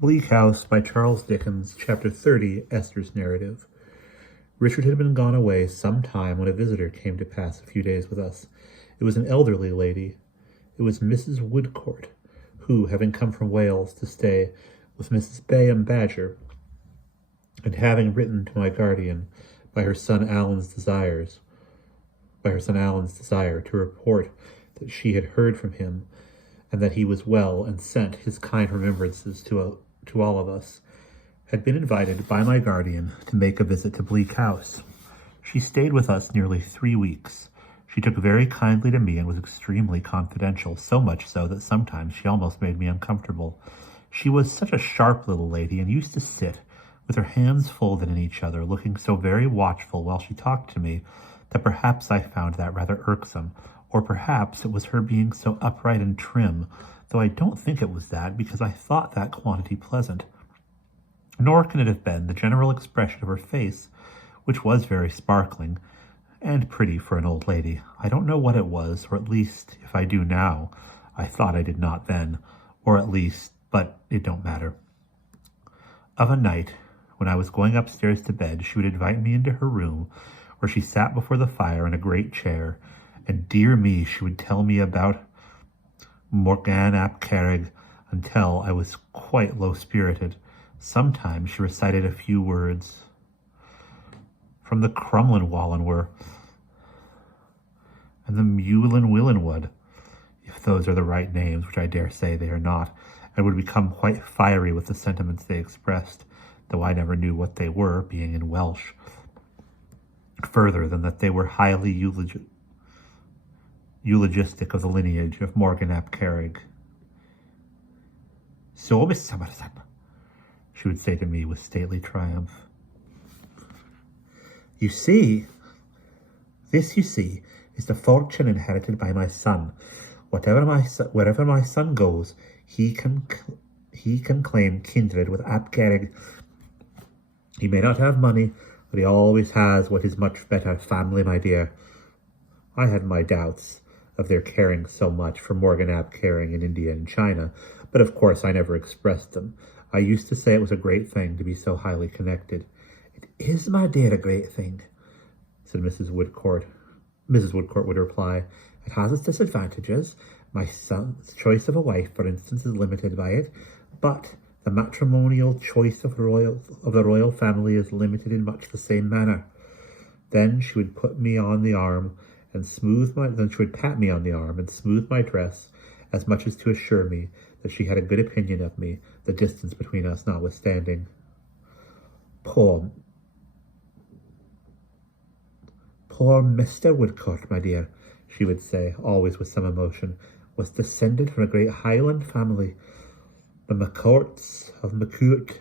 Bleak House by Charles Dickens, Chapter 30, Esther's Narrative. Richard had been gone away some time when a visitor came to pass a few days with us. It was an elderly lady. It was Mrs. Woodcourt, who, having come from Wales to stay with Mrs. Bayham Badger, and having written to my guardian by her son Alan's desire to report that she had heard from him and that he was well and sent his kind remembrances to all of us, had been invited by my guardian to make a visit to Bleak House. She stayed with us nearly 3 weeks. She took very kindly to me and was extremely confidential, so much so that sometimes she almost made me uncomfortable. She was such a sharp little lady and used to sit with her hands folded in each other, looking so very watchful while she talked to me that perhaps I found that rather irksome, or perhaps it was her being so upright and trim, though I don't think it was that, because I thought that quantity pleasant. Nor can it have been the general expression of her face, which was very sparkling, and pretty for an old lady. I don't know what it was, or at least, if I do now, I thought I did not then, or at least, but it don't matter. Of a night, when I was going upstairs to bed, she would invite me into her room, where she sat before the fire in a great chair, and dear me, she would tell me about Morgan ap Carrig until I was quite low-spirited. Sometimes she recited a few words from the Crumlin Wallenwer and the Mewlin Willenwood, if those are the right names, which I dare say they are not, and would become quite fiery with the sentiments they expressed, though I never knew what they were, being in Welsh, further than that they were highly eulogistic of the lineage of Morgan ap Carrig. "So, Miss Somerset," she would say to me with stately triumph, you see, is the fortune inherited by my son. Wherever my son goes, he can claim kindred with ap Carrig. He may not have money, but he always has what is much better, family, my dear." I had my doubts of their caring so much for Morgan ap Carrig in India and China, but of course I never expressed them. I used to say it was a great thing to be so highly connected. "It is, my dear, a great thing," said Mrs. Woodcourt. Mrs. Woodcourt would reply, "It has its disadvantages. My son's choice of a wife, for instance, is limited by it, but the matrimonial choice of the royal family is limited in much the same manner." Then she would pat me on the arm and smooth my dress, as much as to assure me that she had a good opinion of me, the distance between us notwithstanding. Poor Mr. Woodcourt, my dear," she would say, always with some emotion, "was descended from a great Highland family, the McCourts of McCourt.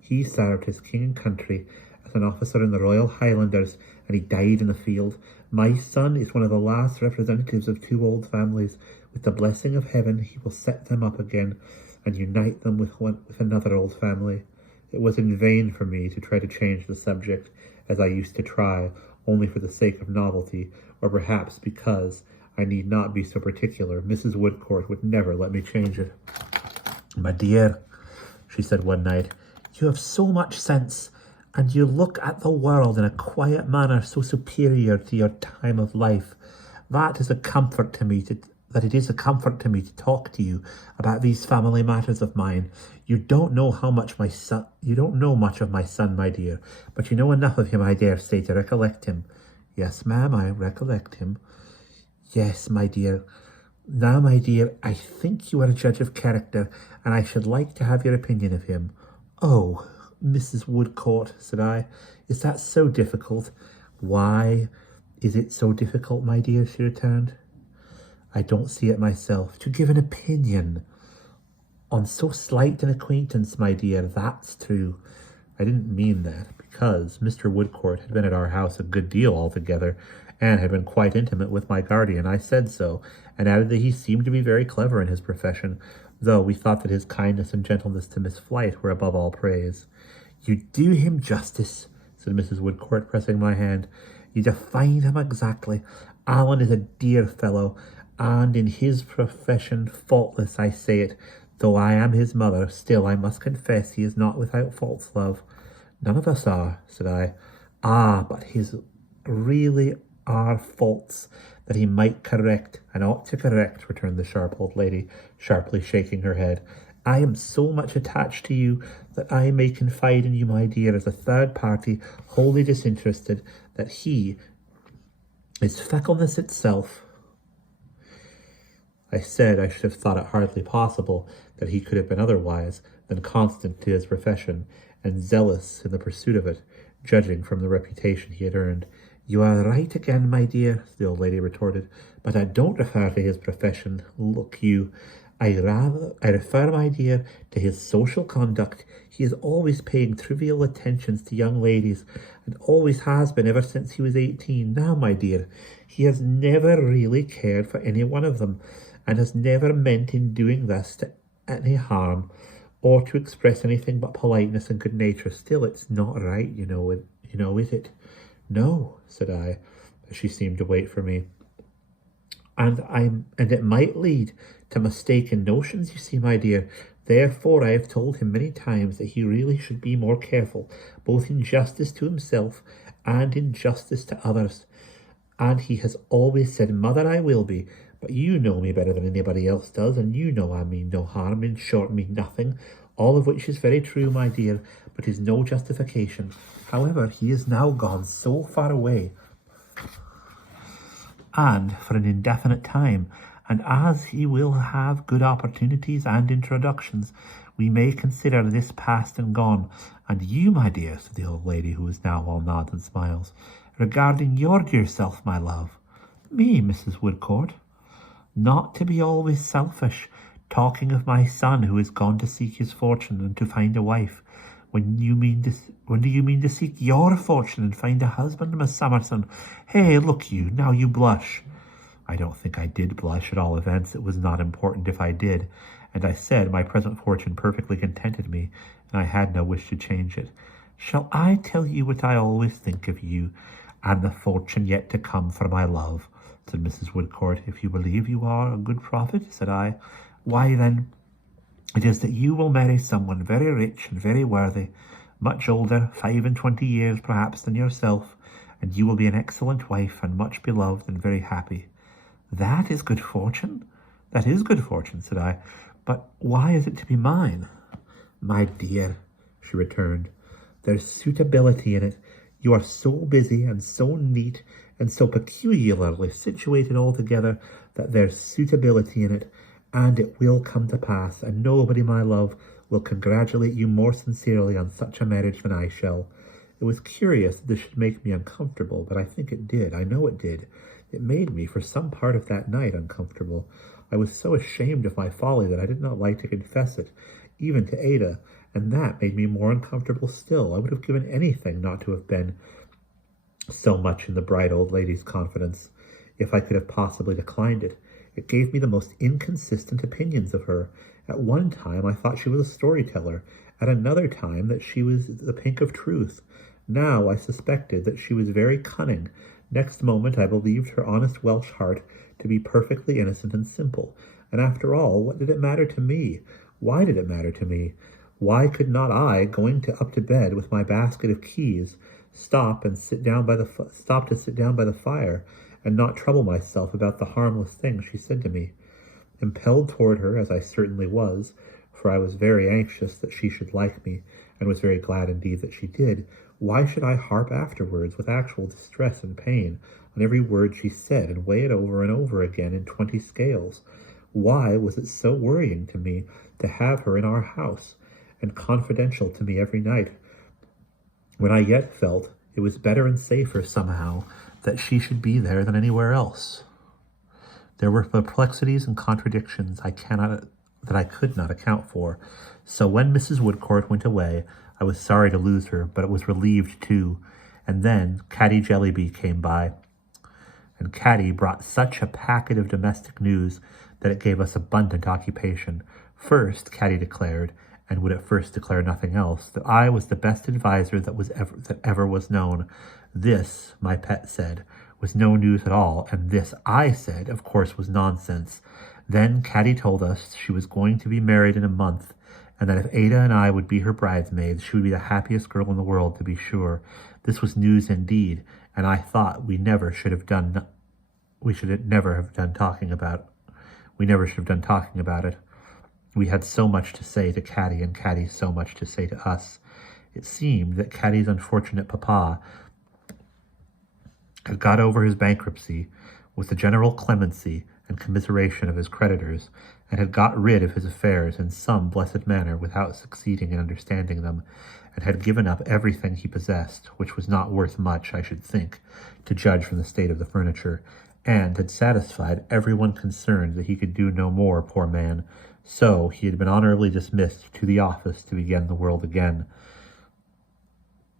He served his king and country as an officer in the Royal Highlanders, and he died in the field. My son is one of the last representatives of two old families. With the blessing of heaven, he will set them up again and unite them with another old family." It was in vain for me to try to change the subject, as I used to try, only for the sake of novelty, or perhaps because I need not be so particular. Mrs. Woodcourt would never let me change it. "My dear," she said one night, "you have so much sense, and you look at the world in a quiet manner so superior to your time of life, that it is a comfort to me to talk to you about these family matters of mine. You don't know much of my son, my dear, but you know enough of him, I dare say, to recollect him." "Yes, ma'am, I recollect him." "Yes, my dear. Now, my dear, I think you are a judge of character, and I should like to have your opinion of him." "Oh, Mrs. Woodcourt," said I, "is that so difficult?" "Why is it so difficult, my dear?" she returned. "I don't see it myself. To give an opinion on so slight an acquaintance, my dear, that's true." I didn't mean that, because Mr. Woodcourt had been at our house a good deal altogether, and had been quite intimate with my guardian. I said so, and added that he seemed to be very clever in his profession, though we thought that his kindness and gentleness to Miss Flite were above all praise. "You do him justice," said Mrs. Woodcourt, pressing my hand. "You define him exactly. Alan is a dear fellow, and in his profession faultless, I say it, Though I am his mother, still I must confess he is not without faults, love. None of us are, said I. Ah, but his really are faults that he might correct, and ought to correct, returned the sharp old lady, sharply shaking her head. I am so much attached to you that I may confide in you, my dear, as a third party, wholly disinterested, that he is fickleness itself. I said I should have thought it hardly possible that he could have been otherwise than constant to his profession, and zealous in the pursuit of it, judging from the reputation he had earned. You are right again, my dear, the old lady retorted, but I don't refer to his profession. Look you, I refer, my dear, to his social conduct. He is always paying trivial attentions to young ladies, and always has been ever since he was 18. Now, my dear, he has never really cared for any one of them, and has never meant in doing this to any harm, or to express anything but politeness and good nature. Still, it's not right, you know, is it? No, said I, as she seemed to wait for me. And it might lead to mistaken notions, you see, my dear. Therefore I have told him many times that he really should be more careful, both in justice to himself and in justice to others. And he has always said, Mother, I will be. But you know me better than anybody else does, and you know I mean no harm, in short, mean nothing, all of which is very true, my dear, but is no justification. However, he is now gone so far away, and for an indefinite time, and as he will have good opportunities and introductions, we may consider this past and gone. And you, my dear, said the old lady, who is now all nods and smiles, regarding your dear self, my love. Me, Mrs. Woodcourt. Not to be always selfish, talking of my son who is gone to seek his fortune and to find a wife. When do you mean to seek your fortune and find a husband, Miss Summerson? Hey, look you, now you blush. I don't think I did blush, at all events. It was not important if I did, and I said my present fortune perfectly contented me, and I had no wish to change it. Shall I tell you what I always think of you, and the fortune yet to come for my love? Said Mrs. Woodcourt. If you believe you are a good prophet, said I, why then, it is that you will marry someone very rich and very worthy, much older, 25 years perhaps, than yourself, and you will be an excellent wife and much beloved and very happy. That is good fortune? That is good fortune, said I, but why is it to be mine? My dear, she returned, there's suitability in it. You are so busy and so neat and so peculiarly situated altogether that there's suitability in it, and it will come to pass, and nobody, my love, will congratulate you more sincerely on such a marriage than I shall. It was curious that this should make me uncomfortable, but I think it did. I know it did. It made me, for some part of that night, uncomfortable. I was so ashamed of my folly that I did not like to confess it, even to Ada, and that made me more uncomfortable still. I would have given anything not to have been so much in the bright old lady's confidence, if I could have possibly declined it. It gave me the most inconsistent opinions of her. At one time I thought she was a storyteller, at another time that she was the pink of truth. Now I suspected that she was very cunning. Next moment I believed her honest Welsh heart to be perfectly innocent and simple. And after all, what did it matter to me? Why did it matter to me? Why could not I, going up to bed with my basket of keys, stop to sit down by the fire, and not trouble myself about the harmless things she said to me? Impelled toward her, as I certainly was, for I was very anxious that she should like me, and was very glad indeed that she did, why should I harp afterwards with actual distress and pain on every word she said, and weigh it over and over again in 20 scales? Why was it so worrying to me to have her in our house, and confidential to me every night, when I yet felt it was better and safer somehow that she should be there than anywhere else? There were perplexities and contradictions that I could not account for. So when Mrs. Woodcourt went away, I was sorry to lose her, but it was relieved too. And then Catty Jellybean came by, and Catty brought such a packet of domestic news that it gave us abundant occupation. First, Catty declared, and would at first declare nothing else, that I was the best adviser that ever was known. This, my pet said, was no news at all, and this, I said, of course was nonsense. Then Catty told us she was going to be married in a month, and that if Ada and I would be her bridesmaids, she would be the happiest girl in the world, to be sure. This was news indeed, and I thought we never should have done talking about it. We had so much to say to Catty, and Catty so much to say to us. It seemed that Catty's unfortunate papa had got over his bankruptcy with the general clemency and commiseration of his creditors, and had got rid of his affairs in some blessed manner without succeeding in understanding them, and had given up everything he possessed, which was not worth much, I should think, to judge from the state of the furniture, and had satisfied everyone concerned that he could do no more, poor man. So he had been honorably dismissed to the office to begin the world again.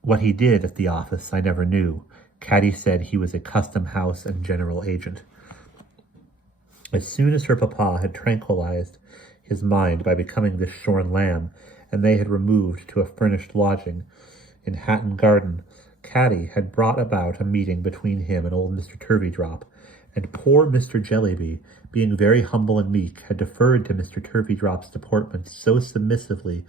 What he did at the office I never knew. Catty said he was a custom house and general agent. As soon as her papa had tranquilized his mind by becoming this shorn lamb, and they had removed to a furnished lodging in Hatton Garden, Catty had brought about a meeting between him and old Mr. Turveydrop, and poor Mr. Jellyby, being very humble and meek, had deferred to Mr. Turveydrop's deportment so submissively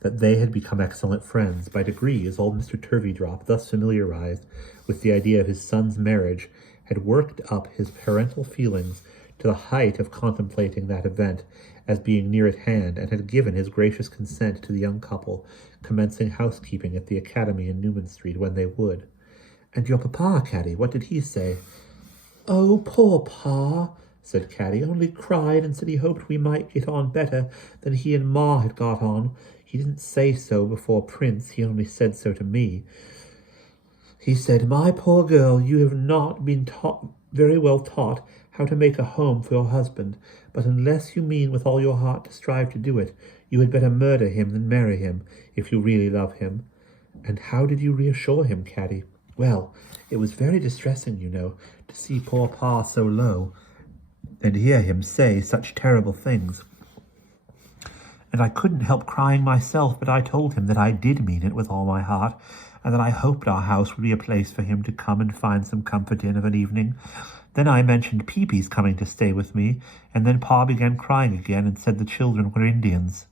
that they had become excellent friends. By degrees, old Mr. Turveydrop, thus familiarized with the idea of his son's marriage, had worked up his parental feelings to the height of contemplating that event as being near at hand, and had given his gracious consent to the young couple commencing housekeeping at the academy in Newman Street when they would. "And your papa, Catty, what did he say?" "Oh, poor pa," said Catty, "only cried and said he hoped we might get on better than he and ma had got on. He didn't say so before Prince, he only said so to me. He said, 'My poor girl, you have not been very well taught how to make a home for your husband, but unless you mean with all your heart to strive to do it, you had better murder him than marry him, if you really love him.'" "And how did you reassure him, Catty?" "Well, it was very distressing, you know, to see poor pa so low, and hear him say such terrible things. And I couldn't help crying myself, but I told him that I did mean it with all my heart, and that I hoped our house would be a place for him to come and find some comfort in of an evening. Then I mentioned Peepy's coming to stay with me, and then pa began crying again and said the children were Indians."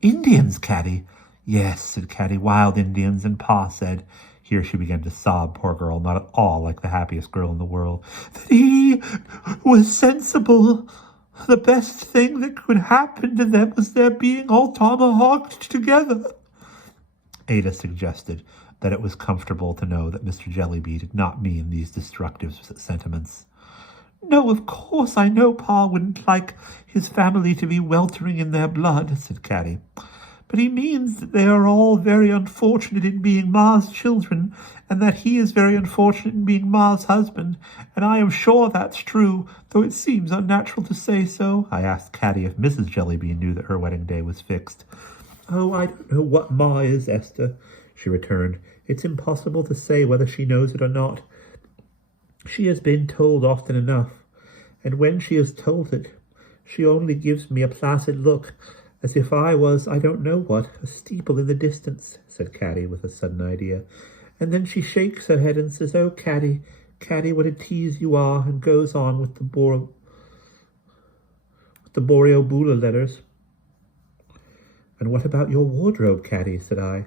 "Indians, Catty?" "Yes," said Catty, "wild Indians, and pa said," here she began to sob, poor girl, not at all like the happiest girl in the world, "that he was sensible. The best thing that could happen to them was their being all tomahawked together." Ada suggested that it was comfortable to know that Mr. Jellyby did not mean these destructive sentiments. "No, of course, I know pa wouldn't like his family to be weltering in their blood," said Catty. "But he means that they are all very unfortunate in being ma's children, and that he is very unfortunate in being ma's husband, and I am sure that's true, though it seems unnatural to say so." I asked Catty if Mrs. Jellybean knew that her wedding day was fixed. "Oh, I don't know what ma is, Esther," she returned. "It's impossible to say whether she knows it or not. She has been told often enough, and when she is told it, she only gives me a placid look, as if I was, I don't know what, a steeple in the distance," said Catty with a sudden idea. "And then she shakes her head and says, 'Oh, Catty, Catty, what a tease you are,' and goes on with the Boreobula letters." "And what about your wardrobe, Catty?" said I.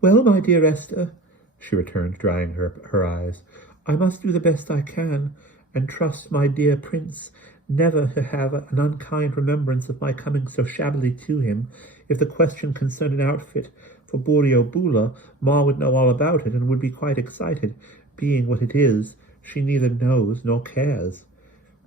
"Well, my dear Esther," she returned, drying her eyes, "I must do the best I can, and trust my dear Prince never to have an unkind remembrance of my coming so shabbily to him. If the question concerned an outfit for Boreobula, ma would know all about it, and would be quite excited. Being what it is, she neither knows nor cares."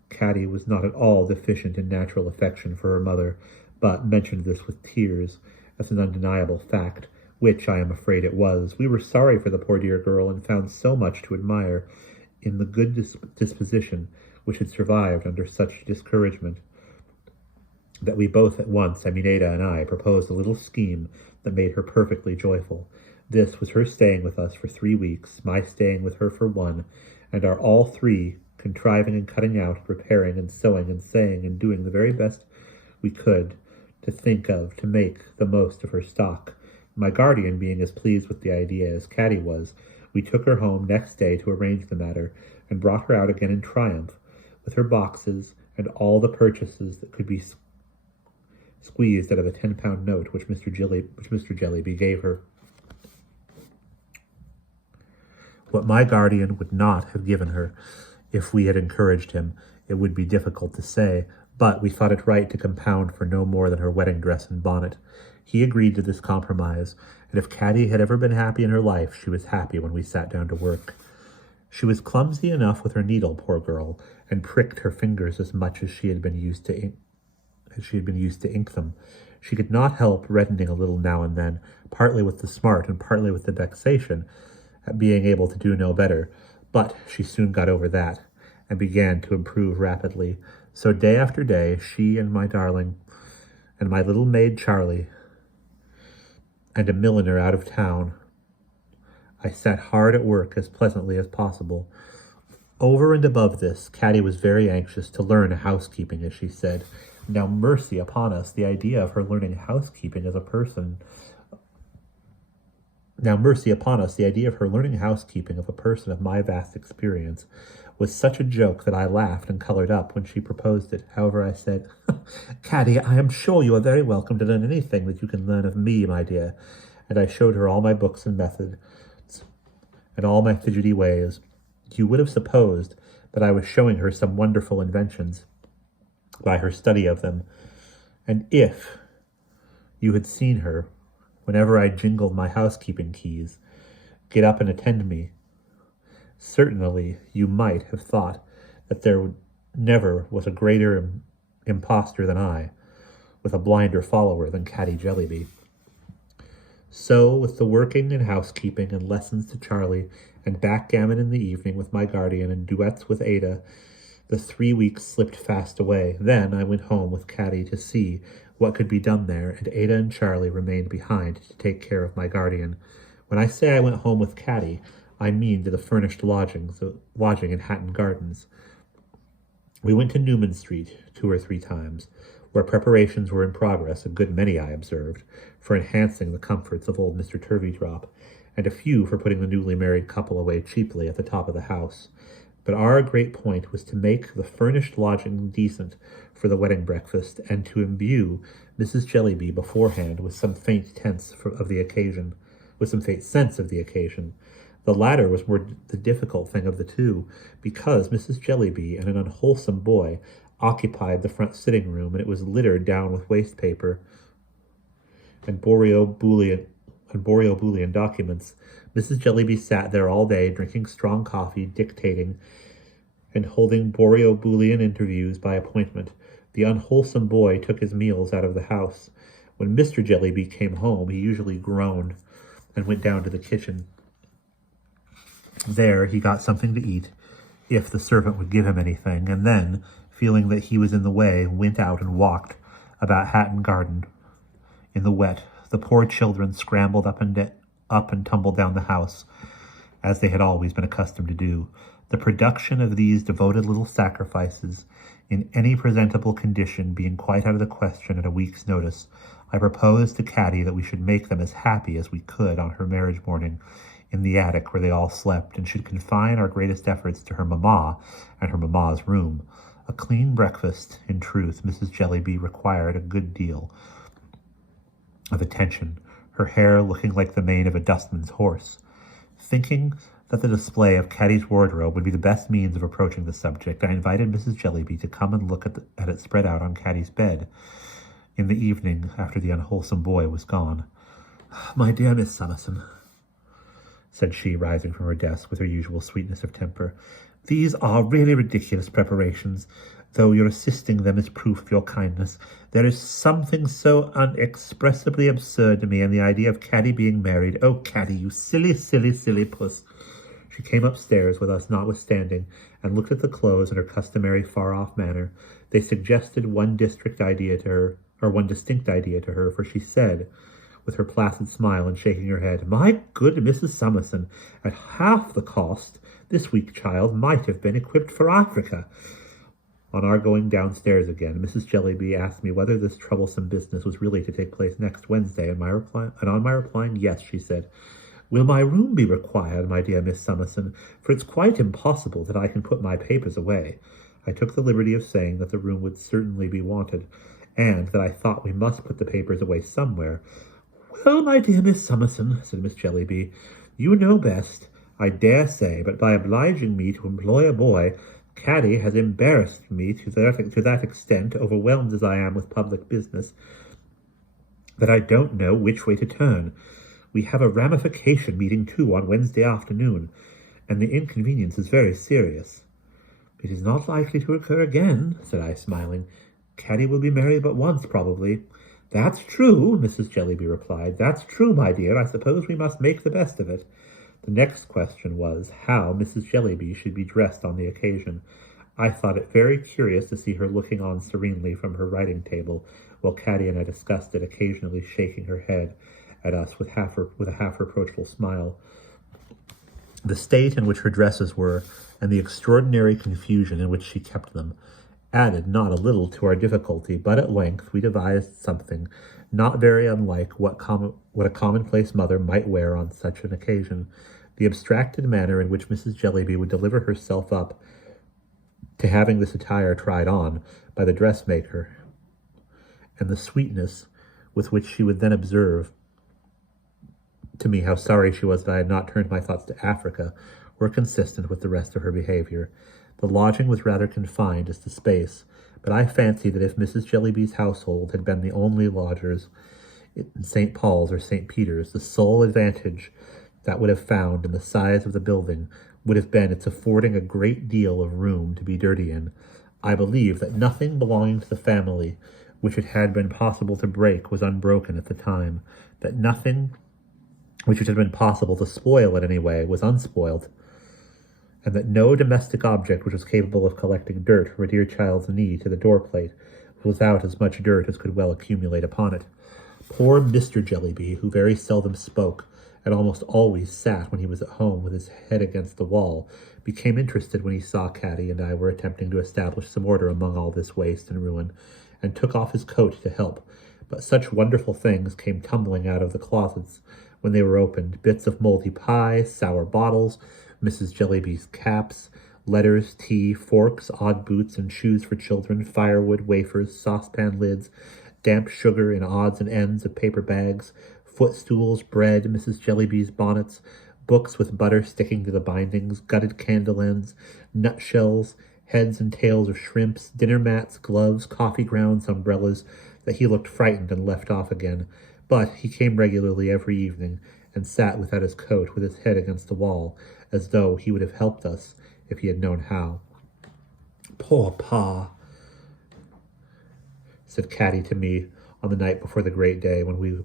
Catty was not at all deficient in natural affection for her mother, but mentioned this with tears, as an undeniable fact, which I am afraid it was. We were sorry for the poor dear girl, and found so much to admire in the good disposition which had survived under such discouragement, that we both at once, Ada and I, proposed a little scheme that made her perfectly joyful. This was her staying with us for 3 weeks, my staying with her for 1, and our all 3 contriving and cutting out, repairing and sewing and saying and doing the very best we could to think of to make the most of her stock. My guardian being as pleased with the idea as Catty was, we took her home next day to arrange the matter, and brought her out again in triumph, with her boxes and all the purchases that could be squeezed out of a £10 note which Mr. Jellyby gave her. What my guardian would not have given her if we had encouraged him, it would be difficult to say, but we thought it right to compound for no more than her wedding dress and bonnet. He agreed to this compromise, and if Catty had ever been happy in her life, she was happy when we sat down to work. She was clumsy enough with her needle, poor girl, and pricked her fingers as much as she had been used to ink them. She could not help reddening a little now and then, partly with the smart and partly with the vexation at being able to do no better, but she soon got over that, and began to improve rapidly. So day after day, she and my darling, and my little maid Charlie, and a milliner out of town, I sat hard at work as pleasantly as possible. Over and above this, Catty was very anxious to learn housekeeping, as she said. Now mercy upon us, the idea of her learning housekeeping of a person of my vast experience was such a joke that I laughed and colored up when she proposed it. However, I said, Catty, I am sure you are very welcome to learn anything that you can learn of me, my dear. And I showed her all my books and methods and all my fidgety ways. You would have supposed that I was showing her some wonderful inventions by her study of them. And if you had seen her, whenever I jingled my housekeeping keys, get up and attend me, certainly you might have thought that there never was a greater impostor than I, with a blinder follower than Catty Jellyby. So, with the working and housekeeping and lessons to Charlie, and backgammon in the evening with my guardian and duets with Ada, the 3 weeks slipped fast away. Then I went home with Catty to see what could be done there, and Ada and Charlie remained behind to take care of my guardian. When I say I went home with Catty, I mean to the furnished lodging in Hatton Gardens. We went to Newman Street 2 or 3 times, where preparations were in progress, a good many, I observed, for enhancing the comforts of old Mr. Turveydrop, and a few for putting the newly married couple away cheaply at the top of the house. But our great point was to make the furnished lodging decent for the wedding breakfast, and to imbue Mrs. Jellyby beforehand with some faint sense of the occasion. The latter was more the difficult thing of the two, because Mrs. Jellyby and an unwholesome boy occupied the front sitting room, and it was littered down with waste paper and Boreoboolean documents. Mrs. Jellyby sat there all day, drinking strong coffee, dictating, and holding Boreoboolean interviews by appointment. The unwholesome boy took his meals out of the house. When Mr. Jellyby came home, he usually groaned and went down to the kitchen. There he got something to eat, if the servant would give him anything, and then, feeling that he was in the way, went out and walked about Hatton Garden in the wet. The poor children scrambled up and tumbled down the house, as they had always been accustomed to do. The production of these devoted little sacrifices, in any presentable condition, being quite out of the question at a week's notice, I proposed to Catty that we should make them as happy as we could on her marriage morning in the attic where they all slept, and should confine our greatest efforts to her mamma and her mamma's room. A clean breakfast, in truth, Mrs. Jellyby required a good deal of attention, her hair looking like the mane of a dustman's horse. Thinking that the display of Catty's wardrobe would be the best means of approaching the subject, I invited Mrs. Jellyby to come and look at it spread out on Catty's bed in the evening after the unwholesome boy was gone. My dear Miss Summerson, said she, rising from her desk with her usual sweetness of temper, these are really ridiculous preparations, though your assisting them is proof of your kindness. There is something so unexpressibly absurd to me in the idea of Catty being married. Oh, Catty, you silly, silly, silly puss. She came upstairs with us notwithstanding, and looked at the clothes in her customary far-off manner. They suggested one distinct idea to her, for she said, with her placid smile and shaking her head, My good Mrs. Summerson, at half the cost, this weak child might have been equipped for Africa. On our going downstairs again, Mrs. Jellyby asked me whether this troublesome business was really to take place next Wednesday, and on my replying yes, she said, Will my room be required, my dear Miss Summerson? For it's quite impossible that I can put my papers away. I took the liberty of saying that the room would certainly be wanted, and that I thought we must put the papers away somewhere. "Well, my dear Miss Summerson," said Miss Jellyby, "you know best, I dare say, but by obliging me to employ a boy, Catty has embarrassed me to that extent, overwhelmed as I am with public business, that I don't know which way to turn. We have a ramification meeting, too, on Wednesday afternoon, and the inconvenience is very serious." "It is not likely to occur again," said I, smiling. "Catty will be married but once, probably." "That's true," Mrs. Jellyby replied. "That's true, my dear. I suppose we must make the best of it." The next question was how Mrs. Jellyby should be dressed on the occasion. I thought it very curious to see her looking on serenely from her writing-table, while Catty and I discussed it, occasionally shaking her head at us with a half-reproachful smile. The state in which her dresses were, and the extraordinary confusion in which she kept them, added not a little to our difficulty, but at length we devised something not very unlike what a commonplace mother might wear on such an occasion. The abstracted manner in which Mrs. Jellyby would deliver herself up to having this attire tried on by the dressmaker, and the sweetness with which she would then observe to me how sorry she was that I had not turned my thoughts to Africa, were consistent with the rest of her behavior. The lodging was rather confined as to space, but I fancy that if Mrs. Jellyby's household had been the only lodgers in St. Paul's or St. Peter's, the sole advantage that would have found in the size of the building would have been its affording a great deal of room to be dirty in. I believe that nothing belonging to the family which it had been possible to break was unbroken at the time, that nothing which it had been possible to spoil in any way was unspoiled, and that no domestic object which was capable of collecting dirt from a dear child's knee to the door-plate was without as much dirt as could well accumulate upon it. Poor Mr. Jellyby, who very seldom spoke, and almost always sat when he was at home with his head against the wall, became interested when he saw Catty and I were attempting to establish some order among all this waste and ruin, and took off his coat to help. But such wonderful things came tumbling out of the closets when they were opened: bits of moldy pie, sour bottles, Mrs. Jellyby's caps, letters, tea, forks, odd boots and shoes for children, firewood, wafers, saucepan lids, damp sugar in odds and ends of paper bags, footstools, bread, Mrs. Jellyby's bonnets, books with butter sticking to the bindings, gutted candle ends, nutshells, heads and tails of shrimps, dinner mats, gloves, coffee grounds, umbrellas, that he looked frightened and left off again. But he came regularly every evening, and sat without his coat, with his head against the wall, as though he would have helped us if he had known how. "Poor Pa," said Catty to me on the night before the great day, when we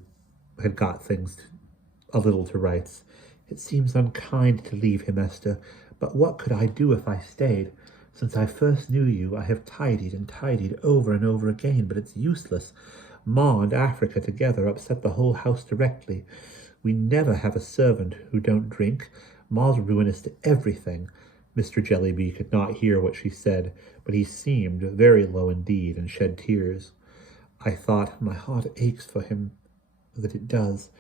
had got things a little to rights. "It seems unkind to leave him, Esther, but what could I do if I stayed? Since I first knew you, I have tidied and tidied over and over again, but it's useless. Ma and Africa together upset the whole house directly. We never have a servant who don't drink. Ma's ruinous to everything." Mr. Jellyby could not hear what she said, but he seemed very low indeed, and shed tears. I thought, my heart aches for him, that it does,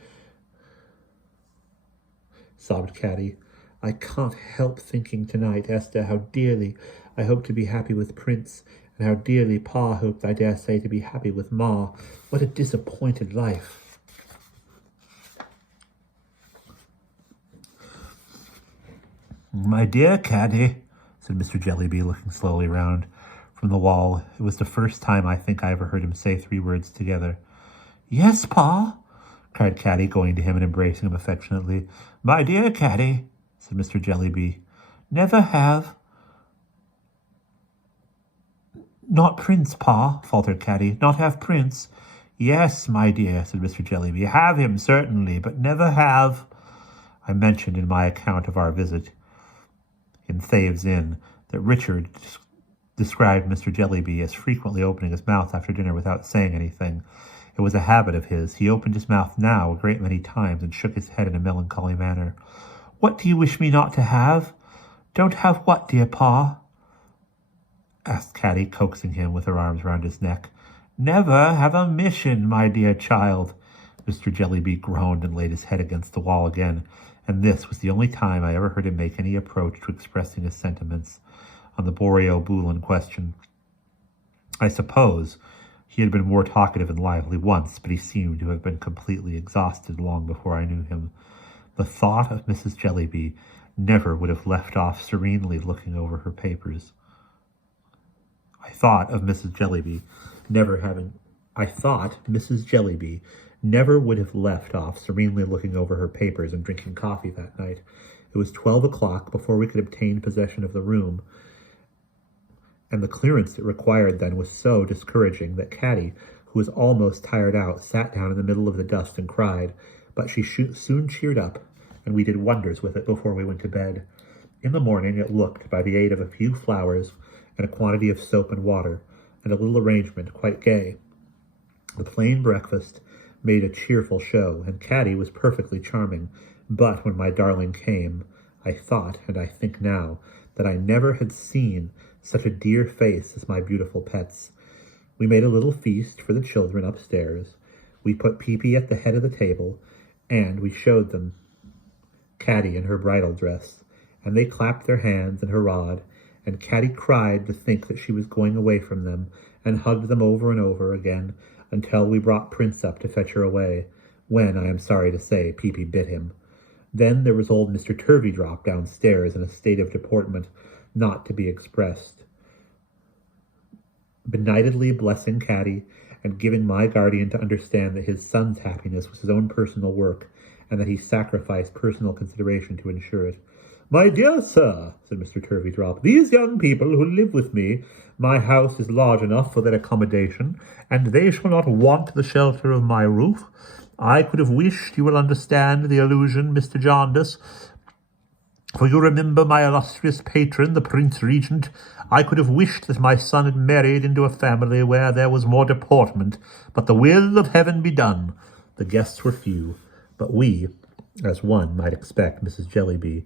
sobbed Catty. "I can't help thinking tonight, Esther, how dearly I hope to be happy with Prince, and how dearly Pa hoped, I dare say, to be happy with Ma. What a disappointed life." "My dear Catty," said Mr. Jellyby, looking slowly round from the wall. It was the first time I think I ever heard him say 3 words together. "Yes, Pa," cried Catty, going to him and embracing him affectionately. "My dear Catty," said Mr. Jellyby. "Never have—" "Not Prince, Pa," faltered Catty. "Not have Prince?" "Yes, my dear," said Mr. Jellyby. "Have him, certainly, but never have—" I mentioned in my account of our visit in Thaves Inn that Richard described Mr. Jellyby as frequently opening his mouth after dinner without saying anything. It was a habit of his. He opened his mouth now a great many times and shook his head in a melancholy manner. "What do you wish me not to have?" "Don't have what, dear Pa?" asked Catty, coaxing him with her arms round his neck. "Never have a mission, my dear child." Mr. Jellyby groaned and laid his head against the wall again, and this was the only time I ever heard him make any approach to expressing his sentiments. on the Boreobulan question. I suppose he had been more talkative and lively once, but he seemed to have been completely exhausted long before I knew him. The thought of Mrs. Jellyby never would have left off serenely looking over her papers. I thought Mrs. Jellyby never would have left off serenely looking over her papers and drinking coffee that night. It was 12 o'clock before we could obtain possession of the room, and the clearance it required then was so discouraging that Catty, who was almost tired out, sat down in the middle of the dust and cried, but she soon cheered up, and we did wonders with it before we went to bed. In the morning it looked, by the aid of a few flowers and a quantity of soap and water, and a little arrangement, quite gay. The plain breakfast made a cheerful show, and Catty was perfectly charming, but when my darling came, I thought, and I think now, that I never had seen such a dear face as my beautiful pet's. We made a little feast for the children upstairs. We put Peepy at the head of the table, and we showed them Catty in her bridal dress, and they clapped their hands and hurrahed, and Catty cried to think that she was going away from them, and hugged them over and over again, until we brought Prince up to fetch her away, when, I am sorry to say, Peepy bit him. Then there was old Mr. Turveydrop downstairs in a state of deportment not to be expressed, benightedly blessing Catty, and giving my guardian to understand that his son's happiness was his own personal work, and that he sacrificed personal consideration to ensure it. "My dear sir," said Mr. Turveydrop, "these young people who live with me, my house is large enough for their accommodation, and they shall not want the shelter of my roof. I could have wished, you will understand the allusion, Mr. Jarndyce, for you remember my illustrious patron, the Prince Regent. I could have wished that my son had married into a family where there was more deportment, but the will of heaven be done." The guests were few, but we, as one might expect, Mrs. Jellyby,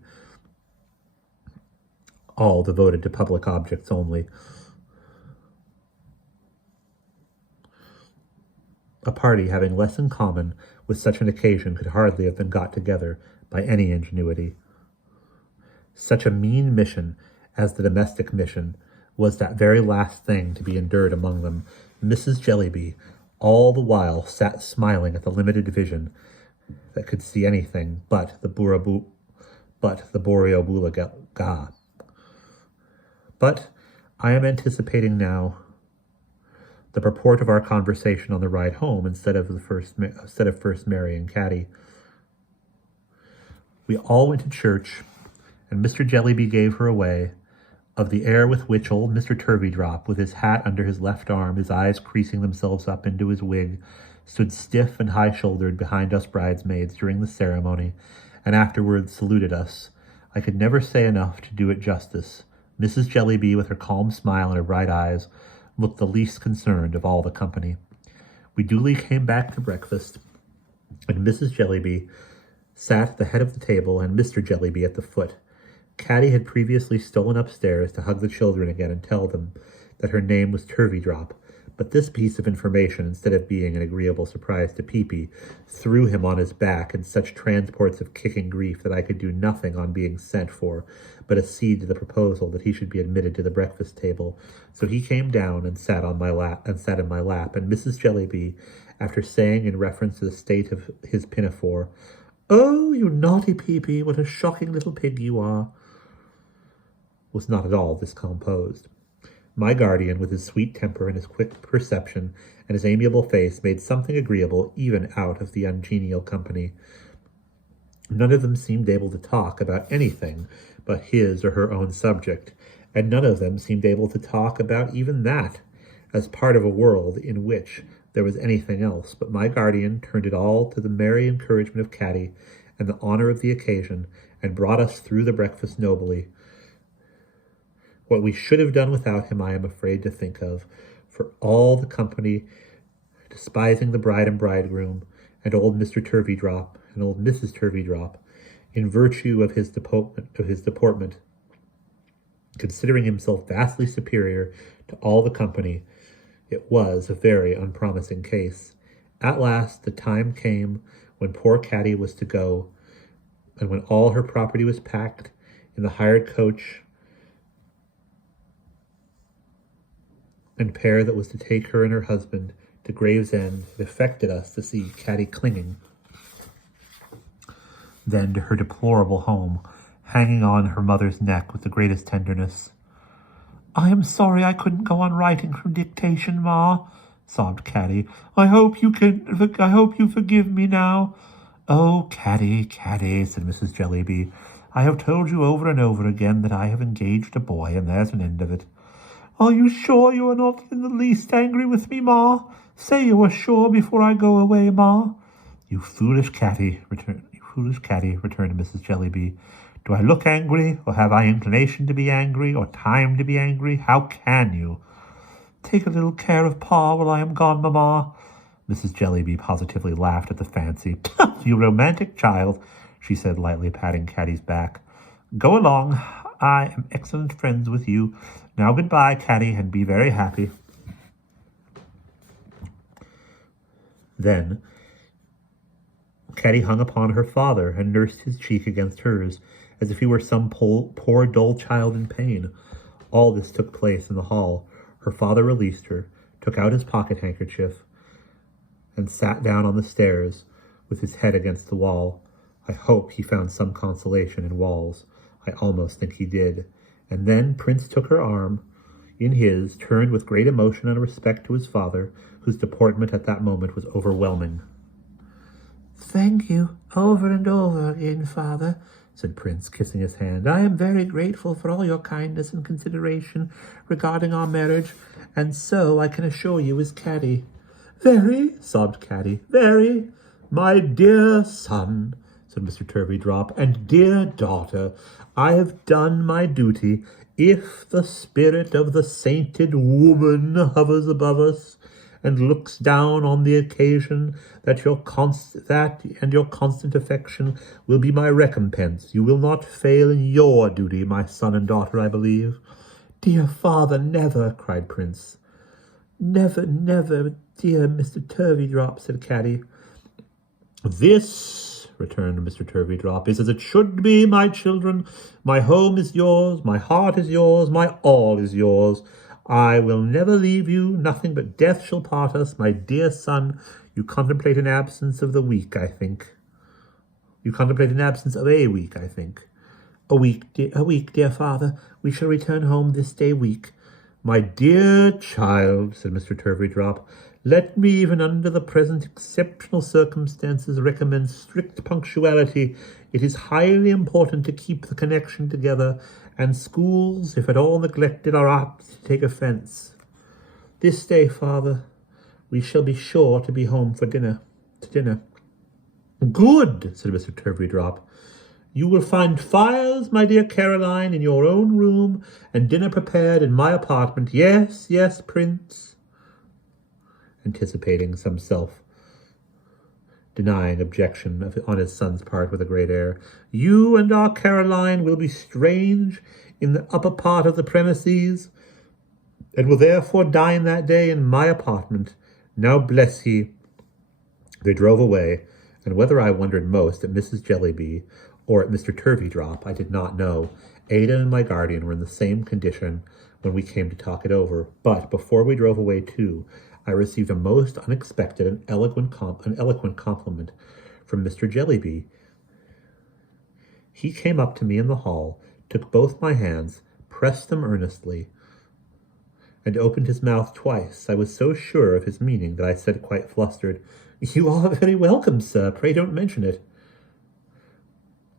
all devoted to public objects only. A party having less in common with such an occasion could hardly have been got together by any ingenuity. Such a mean mission as the domestic mission was that very last thing to be endured among them. Mrs. Jellyby all the while sat smiling at the limited vision that could see anything but the Boreobulaga. But I am anticipating now the purport of our conversation on the ride home instead of first marrying Catty. We all went to church, and Mr. Jellyby gave her away. Of the air with which old Mr. Turveydrop, with his hat under his left arm, his eyes creasing themselves up into his wig, stood stiff and high-shouldered behind us bridesmaids during the ceremony, and afterwards saluted us, I could never say enough to do it justice. Mrs. Jellyby, with her calm smile and her bright eyes, looked the least concerned of all the company. We duly came back to breakfast, and Mrs. Jellyby sat at the head of the table and Mr. Jellyby at the foot. Catty had previously stolen upstairs to hug the children again and tell them that her name was Turveydrop, but this piece of information, instead of being an agreeable surprise to Peepy, threw him on his back in such transports of kicking grief that I could do nothing on being sent for but accede to the proposal that he should be admitted to the breakfast table. So he came down and sat in my lap, and Mrs. Jellyby, after saying in reference to the state of his pinafore, "Oh, you naughty Peepy, what a shocking little pig you are," was not at all discomposed. My guardian, with his sweet temper and his quick perception and his amiable face, made something agreeable even out of the ungenial company. None of them seemed able to talk about anything but his or her own subject, and none of them seemed able to talk about even that as part of a world in which there was anything else. But my guardian turned it all to the merry encouragement of Catty and the honor of the occasion, and brought us through the breakfast nobly. What we should have done without him I am afraid to think of, for all the company, despising the bride and bridegroom, and old Mr. Turveydrop, and old Mrs. Turveydrop, in virtue of his deportment, considering himself vastly superior to all the company, it was a very unpromising case. At last the time came when poor Catty was to go, and when all her property was packed in the hired coach and pair that was to take her and her husband to Gravesend, it affected us to see Catty clinging then to her deplorable home, hanging on her mother's neck with the greatest tenderness. "I am sorry I couldn't go on writing from dictation, Ma," sobbed Catty. I hope you forgive me now." "Oh, Catty, Catty," said Mrs. Jellyby, "I have told you over and over again that I have engaged a boy, and there's an end of it." "Are you sure you are not in the least angry with me, Ma? Say you are sure before I go away, Ma." You foolish Catty," returned Mrs. Jellyby. "Do I look angry, or have I inclination to be angry, or time to be angry? How can you?" "Take a little care of Pa while I am gone, Mamma." Mrs. Jellyby positively laughed at the fancy. "You romantic child," she said, lightly patting Catty's back. "Go along. I am excellent friends with you. Now goodbye, Catty, and be very happy." Then Catty hung upon her father and nursed his cheek against hers, as if he were some poor dull child in pain. All this took place in the hall. Her father released her, took out his pocket-handkerchief, and sat down on the stairs with his head against the wall. I hope he found some consolation in walls. I almost think he did. And then Prince took her arm in his, turned with great emotion and respect to his father, whose deportment at that moment was overwhelming. "Thank you, over and over again, Father," said Prince, kissing his hand. "I am very grateful for all your kindness and consideration regarding our marriage, and so, I can assure you, is Catty." "Very," sobbed Catty, "very. My dear son," said Mr. Turveydrop, "and dear daughter, I have done my duty. If the spirit of the sainted woman hovers above us, and looks down on the occasion, that your constant affection will be my recompense. You will not fail in your duty, my son and daughter, I believe." "Dear father, never," cried Prince. "Never, never, dear Mr. Turveydrop," said Catty. "This," returned Mr. Turveydrop, "is as it should be, my children. My home is yours, my heart is yours, my all is yours. I will never leave you, nothing but death shall part us. My dear son, you contemplate an absence of the week, I think. You contemplate an absence of a week, I think." A week, dear father. We shall return home this day week." "My dear child," said Mr. Turveydrop, "let me, even under the present exceptional circumstances, recommend strict punctuality. It is highly important to keep the connection together, and schools, if at all neglected, are apt to take offence. This day, father, we shall be sure to be home for dinner. "Good," said Mr. Turveydrop. "You will find fires, my dear Caroline, in your own room, and dinner prepared in my apartment. Yes, yes, Prince," anticipating some self-denying objection on his son's part with a great air. "You and our Caroline will be strange in the upper part of the premises, and will therefore dine that day in my apartment. Now bless ye." They drove away, and whether I wondered most at Mrs. Jellyby or at Mr. Turveydrop, I did not know. Ada and my guardian were in the same condition when we came to talk it over, but before we drove away too, I received a most unexpected and eloquent compliment from Mr. Jellyby. He came up to me in the hall, took both my hands, pressed them earnestly, and opened his mouth twice. I was so sure of his meaning that I said, quite flustered, "You are very welcome, sir. Pray don't mention it."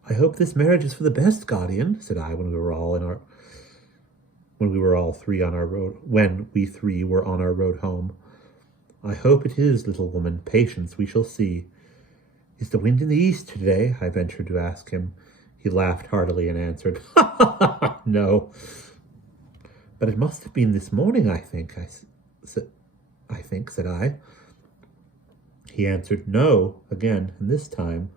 "I hope this marriage is for the best, guardian," said I, when we three were on our road home. "I hope it is, little woman. Patience, we shall see." "Is the wind in the east today?" I ventured to ask him. He laughed heartily and answered, "Ha, ha, ha, ha, no." "But it must have been this morning, I think," said I. He answered, "No," again, and this time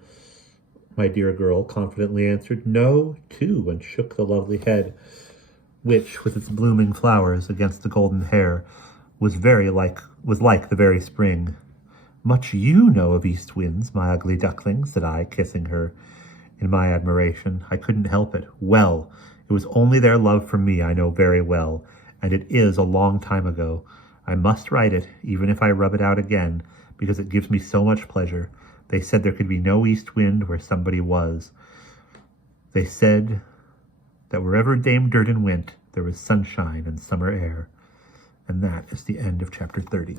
my dear girl confidently answered, "No," too, and shook the lovely head, which, with its blooming flowers against the golden hair, was like the very spring. "Much you know of east winds, my ugly duckling," said I, kissing her. In my admiration, I couldn't help it. "Well, it was only their love for me, I know very well, and it is a long time ago. I must write it, even if I rub it out again, because it gives me so much pleasure. They said there could be no east wind where somebody was. They said that wherever Dame Durden went, there was sunshine and summer air. And that is the end of chapter 30.